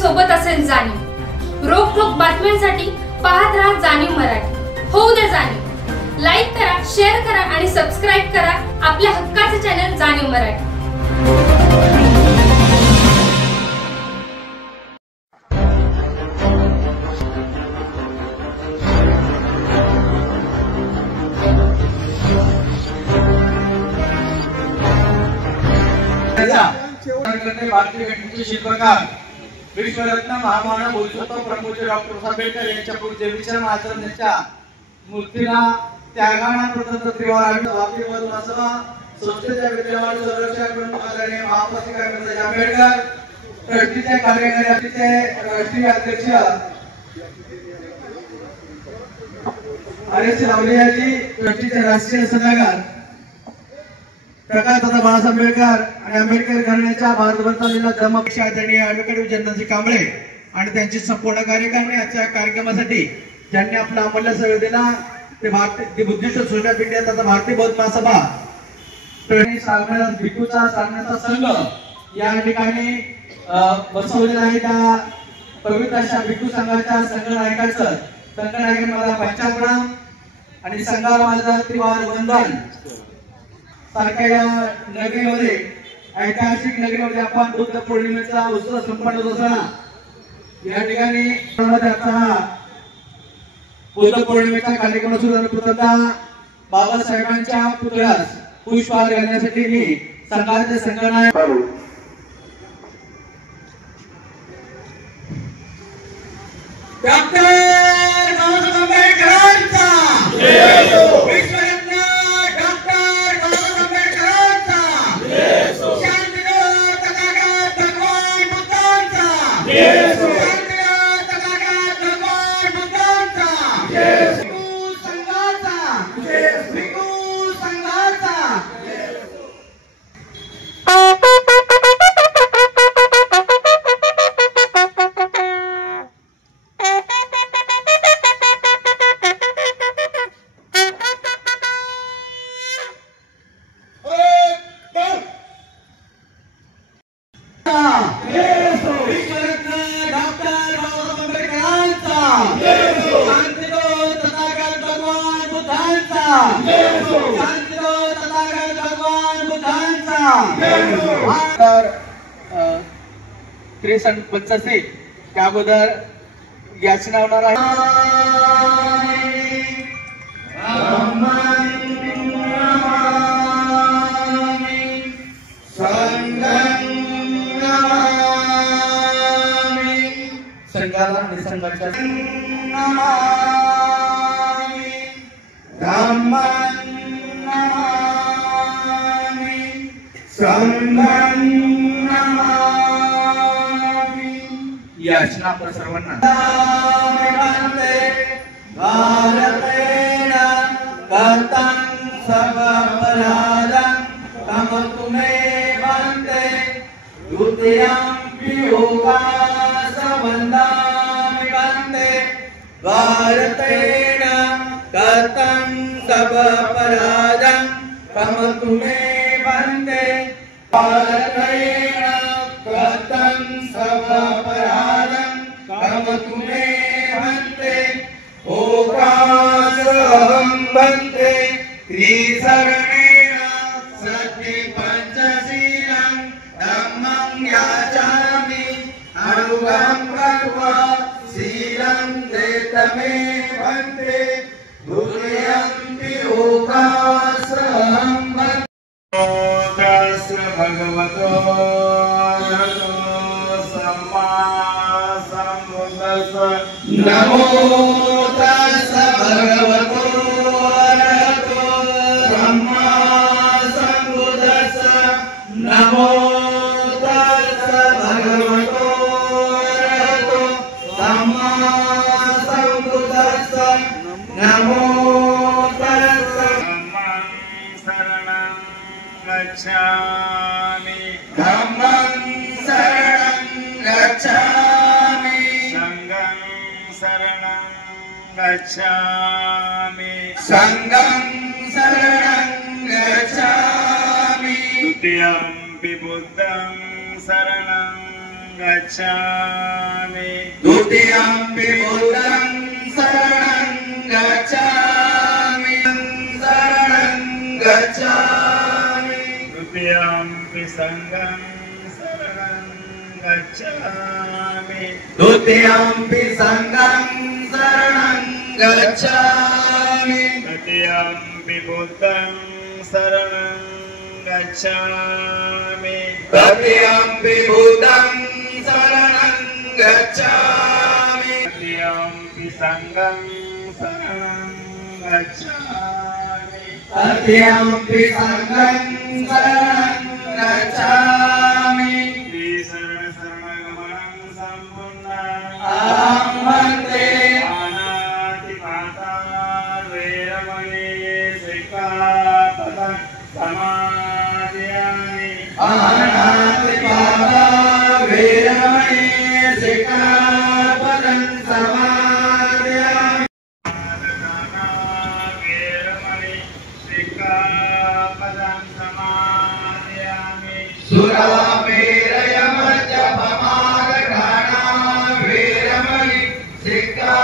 सोबत असेल जाणीव। रोखोक बातम्यांसाठी पाहत राहा जाणीव मराठी। होऊ दे जाणीव। लाईक करा, शेअर करा आणि सबस्क्राइब करा आपल्या हक्काचे चॅनल जाणीव मराठी। भारतीय घटनेचे शिल्पकार विश्वरत्न महामानव पुरुषोत्तम प्रमुख डॉक्टर आंबेडकर यांच्या पूज्य विचार आचरणाच्या मूर्तीला त्यागाना प्रतंत्र त्रिवार संस्थेच्या विद्यमान संरक्षक प्रमुख आदरणीय महापौर आंबेडकर, ट्रस्टीचे कार्यकारी राष्ट्रीय अध्यक्ष आर.एस. लावलियाजी, ट्रस्टीचे राष्ट्रीय सल्लागार प्रकाश दादा बाळासाहेब आंबेडकर आणि आंबेडकर घराण्याच्या भारतभर चाललेल्या धम्मपक्ष आदरणीय ॲडव्होकेट विजयनंदजी कांबळे आणि त्यांची संपूर्ण कार्यकारिणी आजच्या कार्यक्रमासाठी ज्यांनी आपला अमूल्य सहयोग दिला ते बुद्धिस्ट सोसायटी ऑफ इंडिया तथा भारतीय बौद्ध महासभा भिक्खूचा सांगण्याचा संघ या ठिकाणी बसवलेला आहे। त्या पवित्र अशा भिक्खू संघाच्या संघनायकांना मला पंचाप्रणाम आणि संघाला माझा त्रिवार वंदन। सारख्या या नगरीमध्ये ऐतिहासिक नगरीमध्ये आपण बुद्ध पौर्णिमेचा उत्सव संपन्न होत असताना या ठिकाणी बुद्ध पौर्णिमेचा कार्यक्रम सुरू झाला। बाबासाहेबांच्या पुतळ्यास पुष्पहार घालण्यासाठी मी संघाचे संघनायक डॉक्टर बाबासाहेब आंबेडकरांचा सन 85 त्या अगोदर याची नाव होणार आहे संघाला आणि संघाच्या याचना आपण सर्वांना भारतेन कर्तं सर्वपराधं तमकुमे वन्दे द्वितीयं योगासवन्दामि वन्दे भारतेन कर्तं सर्वपराधं तमकुमे वन्दे भारतेन कर्तं सर्वपराधं तमकुमे वन्दे ओकासहं वन्दे त्रिसरणेन सति पंचशीलं धम्मं याचामि अनुगं कृत्वा शीलं देतमे वन्दे द्वितीयं ओकासहं वन्दे भगवतो नमो तस् भगवतो अरहतो सम्मा सम्बुद्धस्स नमो तस् भगवतो अरहतो सम्मा सम्बुद्धस्स नमो तस् धम्मं शरणं गच्छामि धम्मं शरणं गच्छामि शरणं गच्छामि संघं शरणं गच्छामि द्वितीयं बुद्धं शरणं गच्छामि द्वितीयम्पि बुद्धं शरणं गच्छामि शरणं गच्छामि तृतीयम्पि संघं शरणं गच्छामि द्वितीयम्पि संघं शरणं गच्छामि तृतीयम्पि बुद्धं शरणं गच्छामि तृतीयम्पि बुद्धं शरणं गच्छामि तृतीयम्पि संघं शरणं गच्छामि तृतीयम्पि संघं शरणं गच्छामि शरणगमनं सम्पूर्णम् अहं वन्दे पाणातिपाता वैरमणि सिक्खापदं समादयामि पाणातिपाता वैरमणि सिक्खापदं समादयामि वैरमणि सिक्खापदं समादयामि सुरामेरयमजपमागघाना वैरमणि सिक्खा